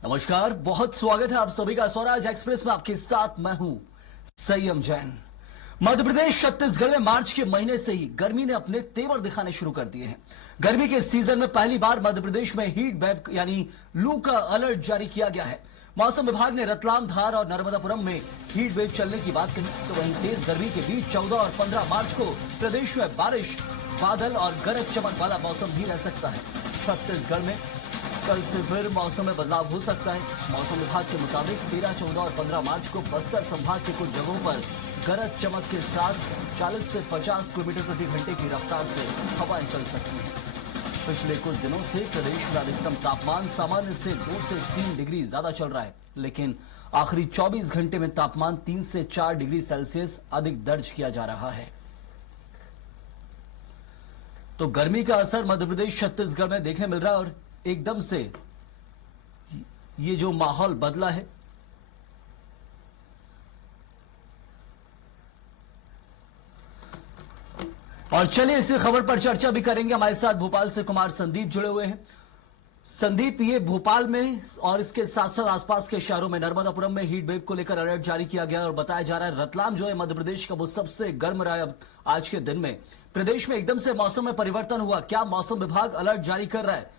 नमस्कार, बहुत स्वागत है आप सभी का स्वराज एक्सप्रेस में। आपके साथ मैं हूं संयम जैन। मध्य प्रदेश छत्तीसगढ़ में मार्च के महीने से ही गर्मी ने अपने तेवर दिखाने शुरू कर दिए हैं। गर्मी के सीजन में पहली बार मध्य प्रदेश में हीट वेव यानी लू का अलर्ट जारी किया गया है। मौसम विभाग ने रतलाम, धार और नर्मदापुरम में हीट वेव चलने की बात कही, तो वहीं तेज गर्मी के बीच 14 और 15 मार्च को प्रदेश में बारिश, बादल और गरज चमक वाला मौसम भी रह सकता है। छत्तीसगढ़ में कल से फिर मौसम में बदलाव हो सकता है। मौसम विभाग के मुताबिक 13, 14 और 15 मार्च को बस्तर संभाग के कुछ जगहों पर गरज चमक के साथ 40 से 50 किलोमीटर प्रति घंटे की रफ्तार से हवाएं चल सकती हैं। पिछले कुछ दिनों से प्रदेश में अधिकतम तापमान सामान्य से 2 से 3 डिग्री ज्यादा चल रहा है, लेकिन आखिरी 24 घंटे में तापमान 3 से 4 डिग्री सेल्सियस अधिक दर्ज किया जा रहा है। तो गर्मी का असर मध्य प्रदेश छत्तीसगढ़ में देखने मिल रहा है और एकदम से ये जो माहौल बदला है, और चलिए इसी खबर पर चर्चा भी करेंगे। हमारे साथ भोपाल से कुमार संदीप जुड़े हुए हैं। संदीप, ये भोपाल में और इसके साथ साथ आसपास के शहरों में नर्मदापुरम में हीट वेव को लेकर अलर्ट जारी किया गया है और बताया जा रहा है रतलाम जो है मध्य प्रदेश का वो सबसे गर्म रहा है। आज के दिन में प्रदेश में एकदम से मौसम में परिवर्तन हुआ, क्या मौसम विभाग अलर्ट जारी कर रहा है?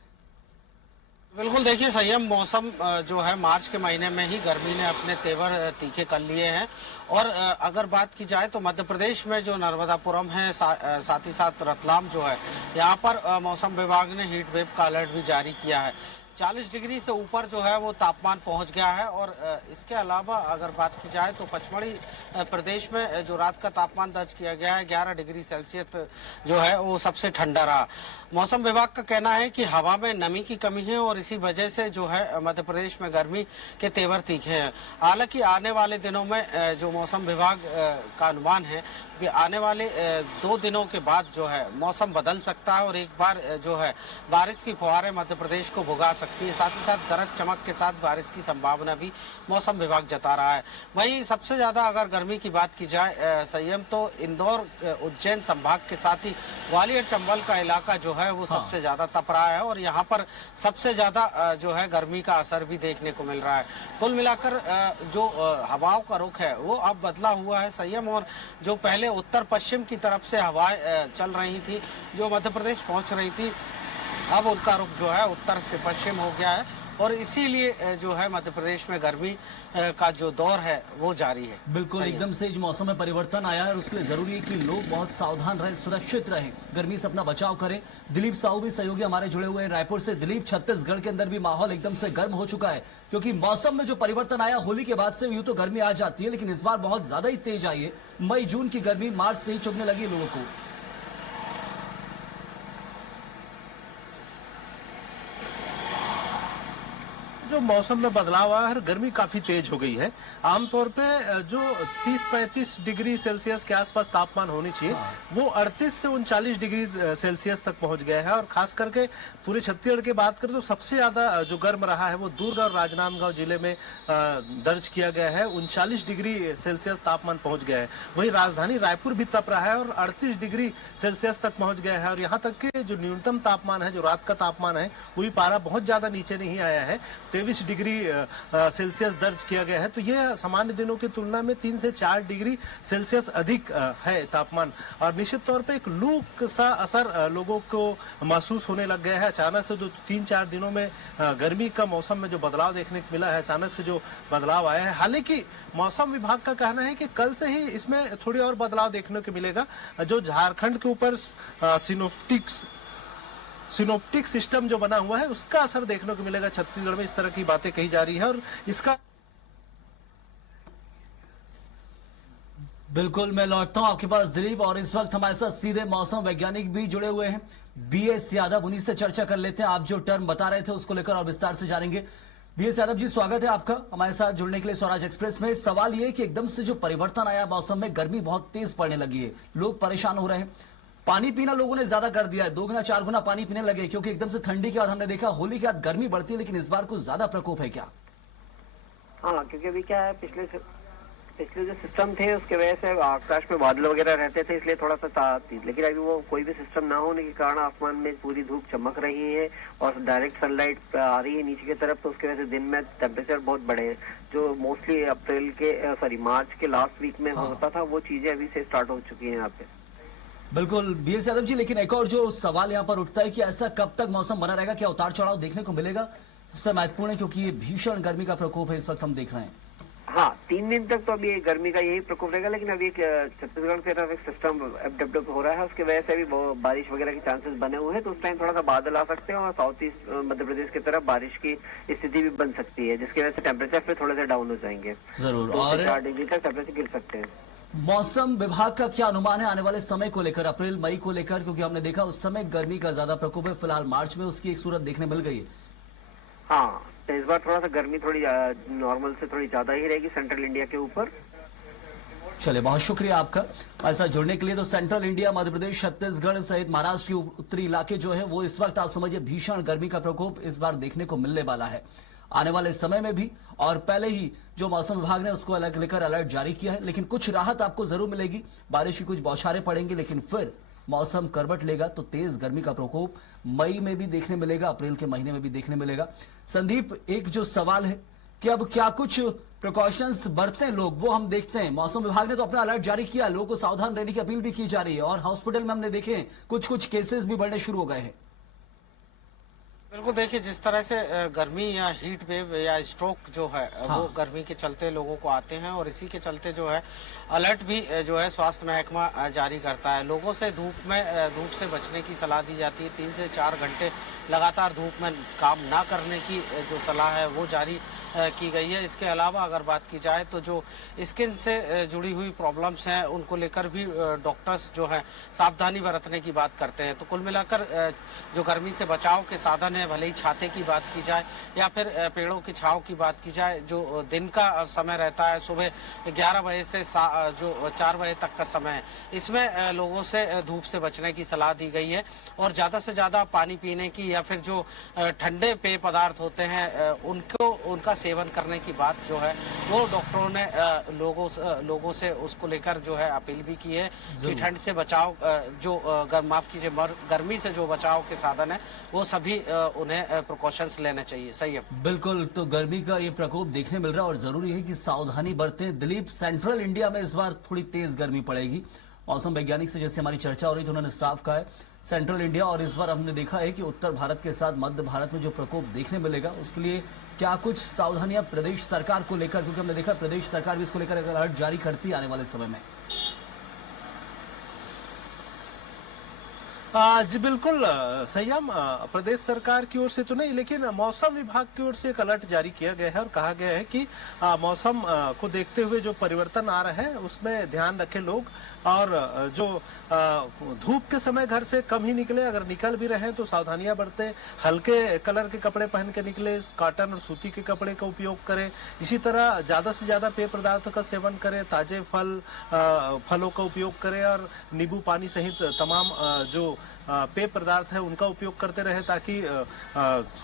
बिल्कुल, देखिए संयम, मौसम जो है मार्च के महीने में ही गर्मी ने अपने तेवर तीखे कर लिए हैं। और अगर बात की जाए तो मध्य प्रदेश में जो नर्मदापुरम है, साथ ही साथ रतलाम जो है, यहाँ पर मौसम विभाग ने हीट वेव का अलर्ट भी जारी किया है। 40 डिग्री से ऊपर जो है वो तापमान पहुंच गया है। और इसके अलावा अगर बात की जाए तो पचमढ़ी प्रदेश में जो रात का तापमान दर्ज किया गया है 11 डिग्री सेल्सियस जो है वो सबसे ठंडा रहा। मौसम विभाग का कहना है कि हवा में नमी की कमी है और इसी वजह से जो है मध्य प्रदेश में गर्मी के तेवर तीखे हैं। हालांकि आने वाले दिनों में जो मौसम विभाग का अनुमान है, आने वाले 2 दिनों के बाद जो है मौसम बदल सकता है और एक बार जो है बारिश की फुहारें मध्य प्रदेश को भुगा सकती है। साथ ही साथ गरज चमक के साथ बारिश की संभावना भी मौसम विभाग जता रहा है। वहीं सबसे ज्यादा अगर गर्मी की बात की जाए संयम, तो इंदौर, उज्जैन संभाग के साथ ही ग्वालियर, चंबल का इलाका जो है वो सबसे ज्यादा तप रहा है और यहाँ पर सबसे ज्यादा जो है गर्मी का असर भी देखने को मिल रहा है। कुल मिलाकर जो हवाओं का रुख है वो अब बदला हुआ है संयम, और जो पहले उत्तर पश्चिम की तरफ से हवाएं चल रही थी जो मध्य प्रदेश पहुंच रही थी, अब उनका रुख जो है उत्तर से पश्चिम हो गया है और इसीलिए जो है मध्य प्रदेश में गर्मी का जो दौर है वो जारी है। बिल्कुल, एकदम से जो मौसम में परिवर्तन आया है और उसके लिए जरूरी है कि लोग बहुत सावधान रहें, सुरक्षित रहें, गर्मी से अपना बचाव करें। दिलीप साहू भी सहयोगी हमारे जुड़े हुए हैं रायपुर से। दिलीप, छत्तीसगढ़ के अंदर भी माहौल एकदम से गर्म हो चुका है क्योंकि मौसम में जो परिवर्तन आया, होली के बाद से यूं तो गर्मी आ जाती है लेकिन इस बार बहुत ज्यादा ही तेज आई है। मई जून की गर्मी मार्च से ही चुभने लगी लोगों को। जो मौसम में बदलाव आया है, गर्मी काफी तेज हो गई है। आमतौर पे जो 30-35 डिग्री सेल्सियस के आसपास तापमान होनी चाहिए वो 38 से 39 डिग्री सेल्सियस तक पहुंच गया है। और खास करके पूरे छत्तीसगढ़ की बात करें तो सबसे ज्यादा जो गर्म रहा है वो दुर्ग और राजनांदगांव जिले में दर्ज किया गया है। 39 डिग्री सेल्सियस तापमान पहुंच गया है। वहीं राजधानी रायपुर भी तप रहा है और 38 डिग्री सेल्सियस तक पहुंच गया है। और यहाँ तक कि जो न्यूनतम तापमान है, जो रात का तापमान है, वो भी पारा बहुत ज्यादा नीचे नहीं आया है, 23 डिग्री सेल्सियस दर्ज किया गया है। तो यह सामान्य दिनों की तुलना में 3 से 4 डिग्री सेल्सियस अधिक है तापमान। और निश्चित तौर पे एक लू सा असर लोगों को महसूस होने लग गया है। अचानक से जो 3-4 दिनों में गर्मी का मौसम में जो बदलाव देखने को मिला है, अचानक से जो बदलाव आया है। हालांकि मौसम विभाग का कहना है कि कल से ही इसमें थोड़ी और बदलाव देखने को मिलेगा। जो झारखंड के ऊपर सिनोप्टिक सिस्टम जो बना हुआ है उसका असर देखने को मिलेगा छत्तीसगढ़ में, इस तरह की बातें कही जा रही है। और इसका बिल्कुल, मैं लौटता हूं आपके पास दिलीप, और इस वक्त हमारे साथ सीधे मौसम वैज्ञानिक भी जुड़े हुए हैं, बीएस यादव। उन्हीं से चर्चा कर लेते हैं। आप जो टर्म बता रहे थे उसको लेकर और विस्तार से जानेंगे। बीएस यादव जी, स्वागत है आपका हमारे साथ जुड़ने के लिए स्वराज एक्सप्रेस में। सवाल ये कि एकदम से जो परिवर्तन आया मौसम में, गर्मी बहुत तेज पड़ने लगी है, लोग परेशान हो रहे हैं। पानी पीना लोगों ने ज्यादा कर दिया है, 2 गुना 4 गुना पानी पीने लगे क्योंकि एकदम से ठंडी के बाद हमने देखा होली के बाद गर्मी बढ़ती है, लेकिन इस बार कुछ ज्यादा प्रकोप है क्या? हाँ, क्योंकि अभी क्या है, पिछले जो सिस्टम थे उसके वजह से आकाश में बादल वगैरह रहते थे, इसलिए थोड़ा सा थी, लेकिन अभी वो कोई भी सिस्टम ना होने के कारण आसमान में पूरी धूप चमक रही है और डायरेक्ट सनलाइट आ रही है नीचे की तरफ, तो उसकी वजह से दिन में टेम्परेचर बहुत बढ़े हैं। जो मोस्टली मार्च के लास्ट वीक में होता था, वो चीजें अभी से स्टार्ट हो चुकी है यहाँ पे। बिल्कुल बीएस यादव जी, लेकिन एक और जो सवाल यहाँ पर उठता है कि ऐसा कब तक मौसम बना रहेगा, क्या उतार चढ़ाव देखने को मिलेगा? सबसे महत्वपूर्ण है क्योंकि ये भीषण गर्मी का प्रकोप है इस वक्त हम देख रहे हैं। हाँ, 3 दिन तक तो अभी गर्मी का यही प्रकोप रहेगा, लेकिन अभी छत्तीसगढ़ की तरफ एक सिस्टम डेवलप हो रहा है, उसकी वजह से अभी बारिश वगैरह के चांसेस बने हुए हैं, तो उस टाइम थोड़ा सा बादल आ सकते हैं और साउथ ईस्ट मध्य प्रदेश की तरफ बारिश की स्थिति भी बन सकती है, जिसकी वजह से टेम्परेचर फिर थोड़े से डाउन हो जाएंगे। जरूर। 2 से और 4 डिग्री तक टेम्परेचर गिर सकते हैं। मौसम विभाग का क्या अनुमान है आने वाले समय को लेकर, अप्रैल मई को लेकर, क्योंकि हमने देखा उस समय गर्मी का ज्यादा प्रकोप है, फिलहाल मार्च में उसकी एक सूरत देखने मिल गई है। हाँ, तो इस बार थोड़ा सा गर्मी थोड़ी नॉर्मल से थोड़ी ज्यादा ही रहेगी सेंट्रल इंडिया के ऊपर। चलिए, बहुत शुक्रिया आपका हमारे साथ जुड़ने के लिए। तो सेंट्रल इंडिया, मध्य प्रदेश, छत्तीसगढ़ सहित महाराष्ट्र के उत्तरी इलाके जो है वो इस वक्त आप समझिए भीषण गर्मी का प्रकोप इस बार देखने को मिलने वाला है आने वाले समय में भी। और पहले ही जो मौसम विभाग ने उसको अलग लेकर अलर्ट जारी किया है, लेकिन कुछ राहत आपको जरूर मिलेगी, बारिश की कुछ बौछारें पड़ेंगी, लेकिन फिर मौसम करवट लेगा तो तेज गर्मी का प्रकोप मई में भी देखने मिलेगा, अप्रैल के महीने में भी देखने मिलेगा। संदीप, एक जो सवाल है कि अब क्या कुछ प्रिकॉशंस बरतें लोग, वो हम देखते हैं। मौसम विभाग ने तो अपना अलर्ट जारी किया, लोगों को सावधान रहने की अपील भी की जा रही है और हॉस्पिटल में हमने देखे कुछ केसेस भी बढ़ने शुरू हो गए हैं। बिल्कुल, देखिए जिस तरह से गर्मी या हीट वेव या स्ट्रोक जो है वो गर्मी के चलते लोगों को आते हैं, और इसी के चलते जो है अलर्ट भी जो है स्वास्थ्य महकमा जारी करता है। लोगों से धूप से बचने की सलाह दी जाती है। 3 से 4 घंटे लगातार धूप में काम ना करने की जो सलाह है वो जारी की गई है। इसके अलावा अगर बात की जाए तो जो स्किन से जुड़ी हुई प्रॉब्लम्स हैं उनको लेकर भी डॉक्टर्स जो है सावधानी बरतने की बात करते हैं। तो कुल मिलाकर जो गर्मी से बचाव के साधन है, भले ही छाते की बात की जाए या फिर पेड़ों की छांव की बात की जाए, जो दिन का समय रहता है सुबह 11 बजे से जो 4 बजे तक का समय है, इसमें लोगों से धूप से बचने की सलाह दी गई है। और ज़्यादा से ज़्यादा पानी पीने की या फिर जो ठंडे पेय पदार्थ होते हैं उनका सेवन करने की बात जो है वो डॉक्टरों ने लोगों से उसको लेकर जो है अपील भी की है कि ठंड से बचाव माफ कीजिए गर्मी से जो बचाव के साधन है वो सभी उन्हें प्रिकॉशंस लेने चाहिए। सही है, बिल्कुल। तो गर्मी का ये प्रकोप देखने मिल रहा है और जरूरी है कि सावधानी बरतें। दिलीप, सेंट्रल इंडिया में इस बार थोड़ी तेज गर्मी पड़ेगी। मौसम वैज्ञानिक से जैसे हमारी चर्चा हो रही थी उन्होंने साफ कहा है सेंट्रल इंडिया, और इस बार हमने देखा है कि उत्तर भारत के साथ मध्य भारत में जो प्रकोप देखने मिलेगा उसके लिए क्या कुछ सावधानियां प्रदेश सरकार को लेकर, क्योंकि हमने देखा प्रदेश सरकार भी इसको लेकर अलर्ट जारी करती है आने वाले समय में। जी बिल्कुल संयम, प्रदेश सरकार की ओर से तो नहीं, लेकिन मौसम विभाग की ओर से एक अलर्ट जारी किया गया है और कहा गया है कि मौसम को देखते हुए जो परिवर्तन आ रहे हैं उसमें ध्यान रखें लोग, और जो धूप के समय घर से कम ही निकले, अगर निकल भी रहे हैं तो सावधानियां बरतें, हल्के कलर के कपड़े पहन के निकले, कॉटन और सूती के कपड़े का उपयोग करें। इसी तरह ज्यादा से ज्यादा पेय पदार्थों का सेवन करें, ताजे फलों का उपयोग करें और नींबू पानी सहित तमाम जो पेय पदार्थ है उनका उपयोग करते रहे, ताकि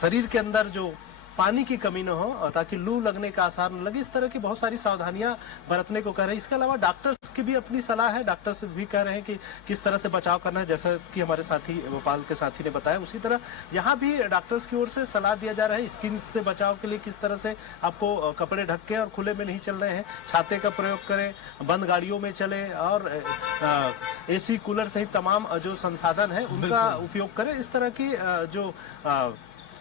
शरीर के अंदर जो पानी की कमी न हो, ताकि लू लगने का आसार न लगे। इस तरह की बहुत सारी सावधानियां बरतने को कह रहे हैं। इसके अलावा डॉक्टर्स की भी अपनी सलाह है, डॉक्टर्स भी कह रहे हैं कि किस तरह से बचाव करना है, जैसा कि हमारे साथी भोपाल के साथी ने बताया, उसी तरह यहाँ भी डॉक्टर्स की ओर से सलाह दिया जा रहा है। स्किन से बचाव के लिए किस तरह से आपको कपड़े ढक के और खुले में नहीं चल रहे हैं, छाते का प्रयोग करें, बंद गाड़ियों में चले और AC कूलर सहित तमाम जो संसाधन है उनका उपयोग करें। इस तरह की जो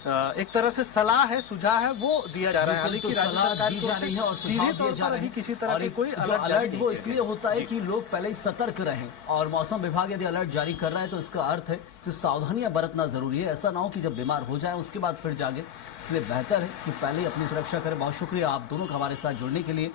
एक तरह से सलाह है, सुझाव है, वो दिया जा रहा है। तो सलाह दी जा रही है और सुझाव दिए जा रहे हैं। किसी तरह की कोई अलर्ट वो इसलिए होता है कि लोग पहले ही सतर्क रहें, और मौसम विभाग यदि अलर्ट जारी कर रहा है तो इसका अर्थ है कि सावधानियां बरतना जरूरी है। ऐसा ना हो कि जब बीमार हो जाए उसके बाद फिर जागे, इसलिए बेहतर है कि पहले ही अपनी सुरक्षा करें। बहुत शुक्रिया आप दोनों का हमारे साथ जुड़ने के लिए।